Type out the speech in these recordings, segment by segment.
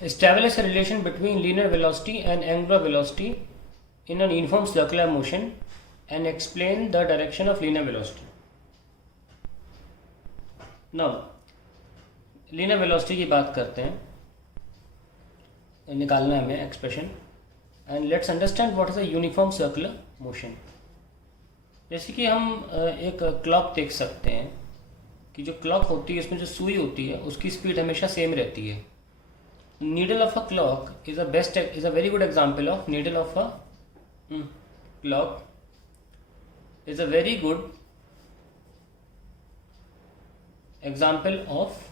Establish a relation between linear velocity and angular velocity in an uniform circular motion and explain the direction of linear velocity. Now, linear velocity की बात करते हैं, निकालना है हमें expression. And let's understand what is a uniform circular motion. जैसे कि हम एक क्लॉक देख सकते हैं कि जो क्लॉक होती है इसमें जो सुई होती है उसकी स्पीड हमेशा सेम रहती है. Needle of a clock is a very good example of needle of a clock is a very good example of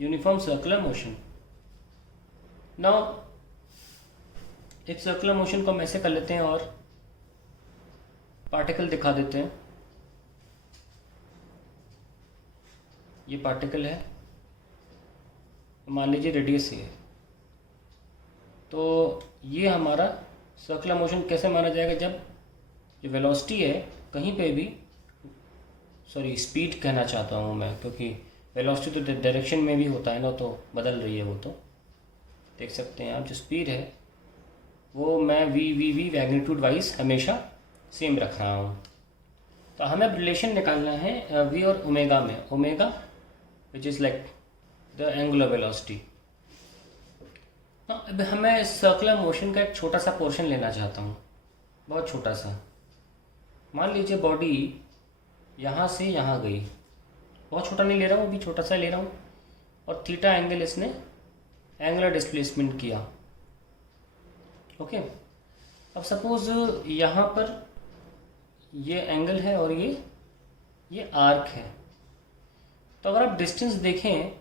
uniform circular motion. Now एक सर्कुलर मोशन को हम ऐसे कर लेते हैं और पार्टिकल दिखा देते हैं. ये पार्टिकल है, मान लीजिए रेडियस ये है. तो ये हमारा सर्कुलर मोशन कैसे माना जाएगा? जब जो वेलोसिटी है कहीं पे भी, सॉरी स्पीड कहना चाहता हूँ मैं, क्योंकि वेलोसिटी तो डायरेक्शन में भी होता है ना, तो बदल रही है वो. तो देख सकते हैं आप, जो स्पीड है वो मैं वी मैग्नीट्यूड वाइज हमेशा सेम रख रहा हूँ. तो हमें रिलेशन निकालना है वी और ओमेगा में. Omega which is like the angular velocity. अब हमें सर्कुलर मोशन का एक छोटा सा पोर्शन लेना चाहता हूँ, बहुत छोटा सा. मान लीजिए बॉडी यहाँ से यहाँ गई, बहुत छोटा नहीं ले रहा हूँ, अभी छोटा सा ले रहा हूँ. और थीटा एंगल इसने एंगुलर डिस्प्लेसमेंट किया. ओके. अब सपोज यहाँ पर ये एंगल है और ये आर्क है. तो अगर आप डिस्टेंस देखें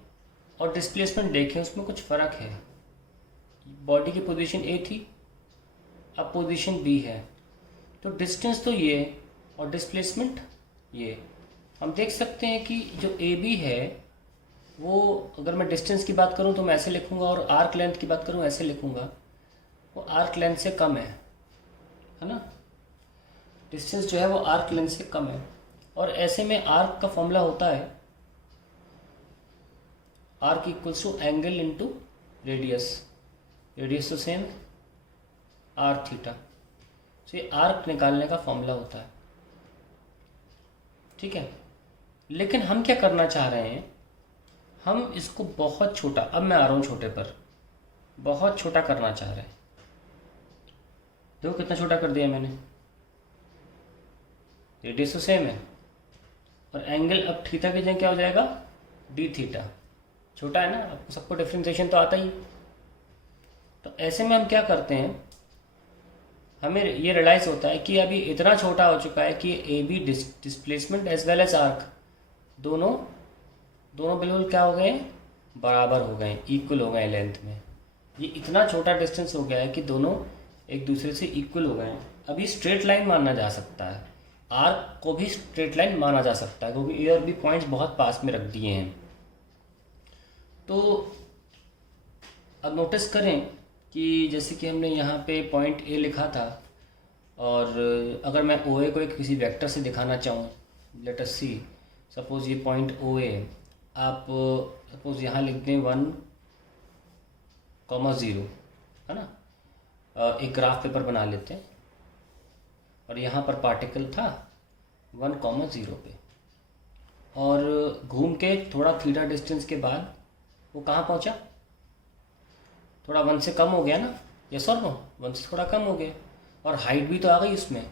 और डिस्प्लेसमेंट देखें, उसमें कुछ फ़र्क है. बॉडी की पोजीशन ए थी, अब पोजीशन बी है. तो डिस्टेंस तो ये और डिस्प्लेसमेंट ये. हम देख सकते हैं कि जो ए बी है वो, अगर मैं डिस्टेंस की बात करूं तो मैं ऐसे लिखूंगा, और आर्क लेंथ की बात करूं ऐसे लिखूंगा. वो आर्क लेंथ से कम है ना. डिस्टेंस जो है वो आर्क लेंथ से कम है. और ऐसे में आर्क का फॉर्मूला होता है arc equals to angle into radius. Radius तो सेम, आर थीटा. तो ये आर्क निकालने का फॉर्मूला होता है. ठीक है. लेकिन हम क्या करना चाह रहे हैं, हम इसको बहुत छोटा, अब मैं आ रहा हूँ छोटे पर, बहुत छोटा करना चाह रहे हैं. देखो कितना छोटा कर दिया मैंने. रेडियस तो सेम है और एंगल अब थीटा की जगह क्या हो जाएगा, डी थीटा. छोटा है ना, आपको सबको डिफ्रेंसिएशन तो आता ही. तो ऐसे में हम क्या करते हैं, हमें ये रियलाइज़ होता है कि अभी इतना छोटा हो चुका है कि A B displacement as well as arc दोनों बिल्कुल क्या हो गए, बराबर हो गए, इक्वल हो गए लेंथ में. ये इतना छोटा डिस्टेंस हो गया है कि दोनों एक दूसरे से इक्वल हो गए हैं. अभी स्ट्रेट लाइन माना जा सकता है, आर्क को भी स्ट्रेट लाइन माना जा सकता है, क्योंकि ए और बी पॉइंट्स बहुत पास में रख दिए हैं. तो अब नोटिस करें कि जैसे कि हमने यहाँ पे पॉइंट ए लिखा था, और अगर मैं ओ ए को एक किसी वेक्टर से दिखाना चाहूँ, लेट अस सी, सपोज़ ये पॉइंट ओ ए, आप सपोज़ यहाँ लिख दें 1,0 है ना. एक ग्राफ पेपर बना लेते हैं और यहाँ पर पार्टिकल था 1,0 पे, और घूम के थोड़ा थीटा डिस्टेंस के बाद वो कहाँ पहुँचा, थोड़ा 1 से कम हो गया ना. यस और नो, 1 से थोड़ा कम हो गया, और हाइट भी तो आ गई उसमें.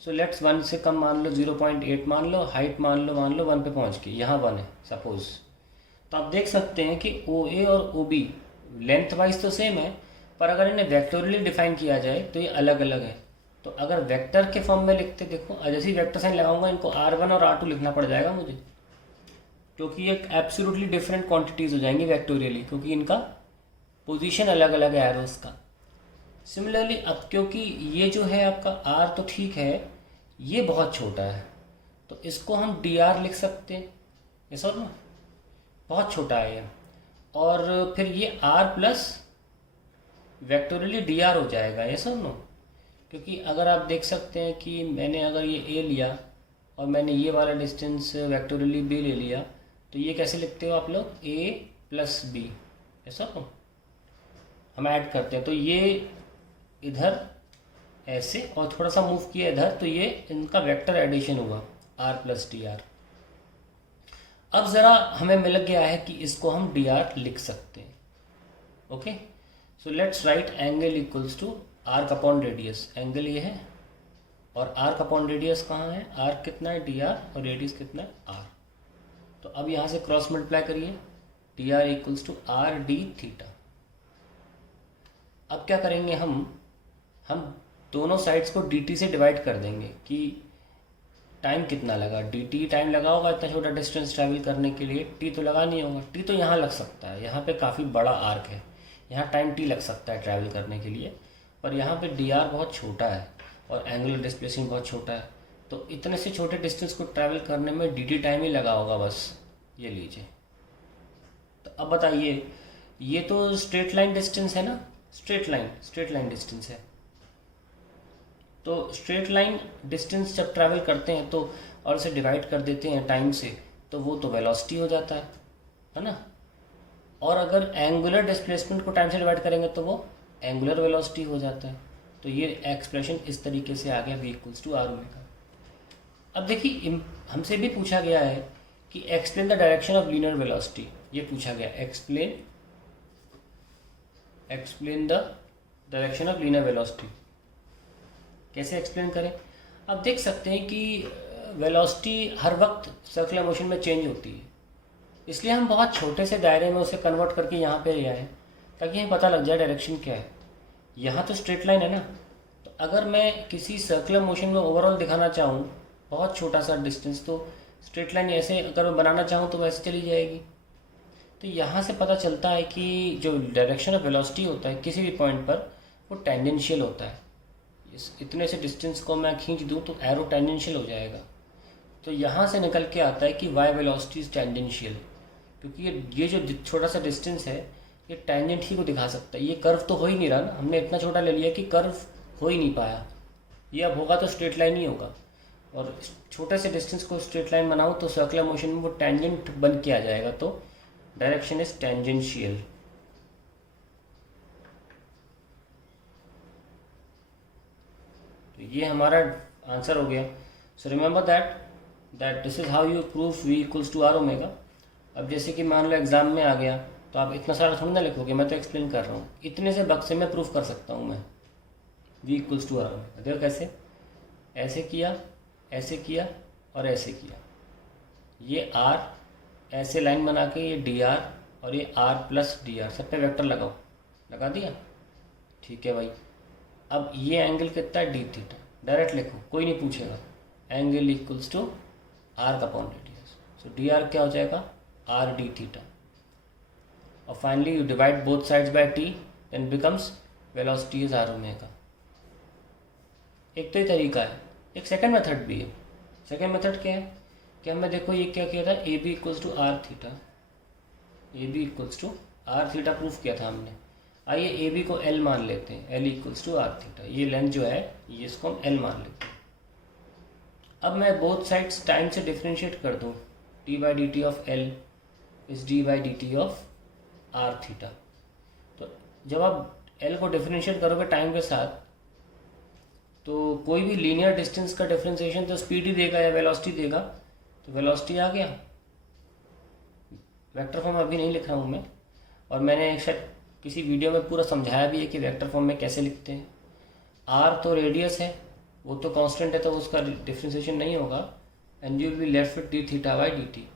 सो लेट्स 1 से कम मान लो, 0.8 मान लो, हाइट मान लो 1 पे पहुँच गई, यहाँ 1 है सपोज़. तो आप देख सकते हैं कि ओ ए और ओ बी लेंथ वाइज तो सेम है, पर अगर इन्हें वेक्टोरियली डिफाइन किया जाए तो ये अलग अलग है. तो अगर वेक्टर के फॉर्म में लिखते, देखो जैसे ही वेक्टर साइन लगाऊंगा इनको R1 और R2 लिखना पड़ जाएगा मुझे, क्योंकि ये एब्सोल्युटली डिफरेंट क्वांटिटीज़ हो जाएंगी वेक्टोरियली, क्योंकि इनका पोजीशन अलग अलग है एरोस का. सिमिलरली अब क्योंकि ये जो है आपका R तो ठीक है, ये बहुत छोटा है, तो इसको हम DR लिख सकते हैं. ये सर ना, बहुत छोटा है ये. और फिर ये R प्लस वेक्टोरियली DR हो जाएगा. ये सब नो, क्योंकि अगर आप देख सकते हैं कि मैंने अगर ये A लिया और मैंने ये वाला डिस्टेंस वेक्टोरियली B ले लिया, तो ये कैसे लिखते हो आप लोग, A प्लस B. ऐसा हो. हम ऐड करते हैं, तो ये इधर ऐसे और थोड़ा सा मूव किया इधर, तो ये इनका वेक्टर एडिशन हुआ r प्लस डी आर। अब ज़रा हमें मिल गया है कि इसको हम डी आर लिख सकते हैं। Okay, so let's write angle equals to arc upon radius. Angle ये है और आर्क अपॉन रेडियस कहाँ है, आर्क कितना है डी आर और रेडियस कितना है आर। तो अब यहाँ से क्रॉस मल्टीप्लाई करिए, D R equals to R D theta. अब क्या करेंगे, हम दोनों साइड्स को dt से डिवाइड कर देंगे कि टाइम कितना लगा, dt टाइम लगा होगा इतना छोटा डिस्टेंस ट्रैवल करने के लिए, t तो लगा नहीं होगा। t तो यहाँ लग सकता है, यहाँ पे काफ़ी बड़ा आर्क है, यहाँ टाइम t लग सकता है ट्रैवल करने के लिए, पर यहाँ पे dr बहुत छोटा है और एंगुलर डिस्प्लेसमेंट बहुत छोटा है, तो इतने से छोटे डिस्टेंस को ट्रैवल करने में dt टाइम ही लगा होगा बस। ये लीजिए, तो अब बताइए, ये तो स्ट्रेट लाइन डिस्टेंस है ना, स्ट्रेट लाइन डिस्टेंस है, तो स्ट्रेट लाइन डिस्टेंस जब ट्रैवल करते हैं तो और इसे डिवाइड कर देते हैं टाइम से, तो वो तो वेलोसिटी हो जाता है ना। और अगर एंगुलर डिस्प्लेसमेंट को टाइम से डिवाइड करेंगे तो वो एंगुलर वेलोसिटी हो जाता है। तो ये एक्सप्रेशन इस तरीके से आ गया v equals to R omega. अब देखिए, हमसे भी पूछा गया है कि explain the direction of linear velocity, ये पूछा गया, explain the direction of linear velocity. कैसे एक्सप्लेन करें, अब देख सकते हैं कि वेलोसिटी हर वक्त सर्कुलर मोशन में चेंज होती है, इसलिए हम बहुत छोटे से दायरे में उसे कन्वर्ट करके यहाँ पे ले आए ताकि हमें पता लग जाए डायरेक्शन क्या है। यहाँ तो स्ट्रेट लाइन है ना, तो अगर मैं किसी सर्कुलर मोशन में ओवरऑल दिखाना चाहूँ बहुत छोटा सा डिस्टेंस, तो स्ट्रेट लाइन ऐसे अगर मैं बनाना चाहूँ तो वैसे चली जाएगी। तो यहाँ से पता चलता है कि जो डायरेक्शन ऑफ वेलोसिटी होता है किसी भी पॉइंट पर, वो टेंजेंशियल होता है। इतने से डिस्टेंस को मैं खींच दूँ तो एरो टेंजेंशियल हो जाएगा। तो यहाँ से निकल के आता है कि वाई वेलोसिटी इज टेंजेंशियल, क्योंकि ये जो छोटा सा डिस्टेंस है ये टेंजेंट ही को दिखा सकता है। ये कर्व तो हो ही नहीं रहा ना, हमने इतना छोटा ले लिया कि कर्व हो ही नहीं पाया। ये अब होगा तो स्ट्रेट लाइन ही होगा, और छोटे से डिस्टेंस को स्ट्रेट लाइन बनाऊँ तो सर्कुलर मोशन में वो टेंजेंट बन के आ जाएगा, तो डायरेक्शन इज टेंजेंशियल। तो ये हमारा आंसर हो गया। So remember that this is how you prove v equals to R omega. अब जैसे कि मान लो एग्जाम में आ गया तो आप इतना सारा थोड़ी ना लिखोगे, मैं तो एक्सप्लेन कर रहा हूँ, इतने से बक्से में प्रूफ कर सकता हूँ मैं v equals to R omega. देखो कैसे, ऐसे किया, ऐसे किया और ऐसे किया, ये r ऐसे लाइन बना के ये dr और ये r प्लस डी आर, सब पे वेक्टर लगाओ, लगा दिया, ठीक है भाई। अब ये एंगल कितना है डी थीटा, डायरेक्ट लिखो, कोई नहीं पूछेगा। Angle equals to arc upon radius, so D R क्या हो जाएगा आर डी थीटा। और finally you divide both sides by T, then becomes velocity is R omega. एक तो ये तरीका है, एक सेकंड मेथड भी है। सेकंड मेथड क्या है कि हमें देखो ये क्या किया था, A B equals to R theta, A B equals to R theta proof किया था हमने। आइए ए बी को एल मान लेते हैं, L equals to R theta, ये लेंथ जो है ये इसको हम एल मान लेते हैं। अब मैं बोथ साइड्स टाइम से डिफ्रेंशिएट कर दूँ, D by D T of L is D by D T of R theta. तो जब आप एल को डिफ्रेंशिएट करोगे टाइम के साथ, तो कोई भी लीनियर डिस्टेंस का डिफ्रेंशिएशन तो स्पीड ही देगा या वेलोसिटी देगा, तो वेलोसिटी आ गया। वेक्टर फॉर्म अभी नहीं लिख रहा हूँ मैं, और मैंने शायद किसी वीडियो में पूरा समझाया भी है कि वेक्टर फॉर्म में कैसे लिखते हैं। आर तो रेडियस है, वो तो कांस्टेंट है, तो उसका डिफ्रेंशिएशन नहीं होगा, and you will be left with d theta by D t.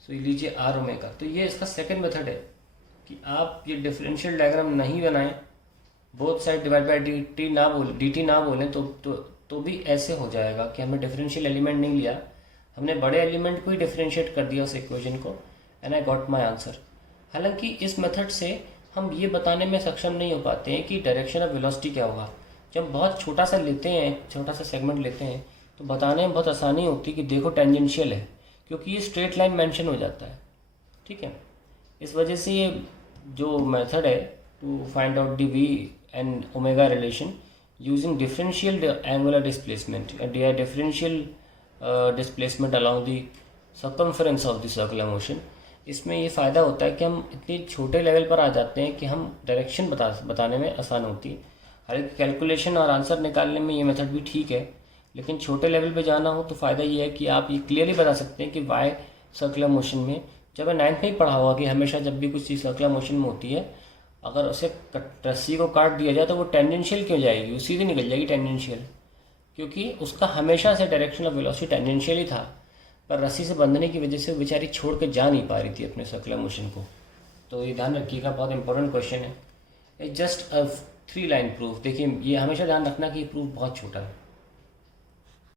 So ये लीजिए आर ओमेगा। तो ये इसका सेकंड मेथड है कि आप ये डिफरेंशियल डायग्राम नहीं बनाएं, both side divide by D T ना बोले, डी टी ना बोलें, तो भी ऐसे हो जाएगा कि हमने डिफरेंशियल एलिमेंट नहीं लिया, हमने बड़े एलिमेंट को ही डिफरेंशिएट कर दिया उस इक्वेशन को, and I got my answer. हालांकि इस मेथड से हम ये बताने में सक्षम नहीं हो पाते हैं कि डायरेक्शन ऑफ वेलोसिटी क्या होगा। जब बहुत छोटा सा लेते हैं, छोटा सा सेगमेंट लेते हैं, तो बताने में बहुत आसानी होती है कि देखो टेंजेंशियल है, क्योंकि ये स्ट्रेट लाइन मेंशन हो जाता है, ठीक है। इस वजह से ये जो मेथड है to find out d v and omega relation using differential angular displacement या differential displacement along the circumference of the circular motion, इसमें ये फ़ायदा होता है कि हम इतने छोटे लेवल पर आ जाते हैं कि हम डायरेक्शन बताने में आसान होती है। हालांकि कैलकुलेशन और आंसर निकालने में ये मेथड भी ठीक है, लेकिन छोटे लेवल पे जाना हो तो फ़ायदा ये है कि आप ये क्लियरली बता सकते हैं कि वाई सर्कुलर मोशन में, जब मैं 9th में ही पढ़ा हुआ कि हमेशा जब भी कुछ चीज़ सर्कुलर मोशन में होती है, अगर उसे रस्सी को काट दिया जाए तो वो टेंजेंशियल क्यों जाएगी, वो सीधी निकल जाएगी टेंजेंशियल, क्योंकि उसका हमेशा से डायरेक्शन ऑफ वेलोसिटी टेंजेंशियल ही था, पर रस्सी से बंधने की वजह से वो बेचारी छोड़ के जा नहीं पा रही थी अपने सर्कुलर मोशन को। तो ये ध्यान रखिएगा, बहुत इंपॉर्टेंट क्वेश्चन है। Just a 3 line proof. देखिए ये हमेशा ध्यान रखना कि प्रूफ बहुत छोटा है।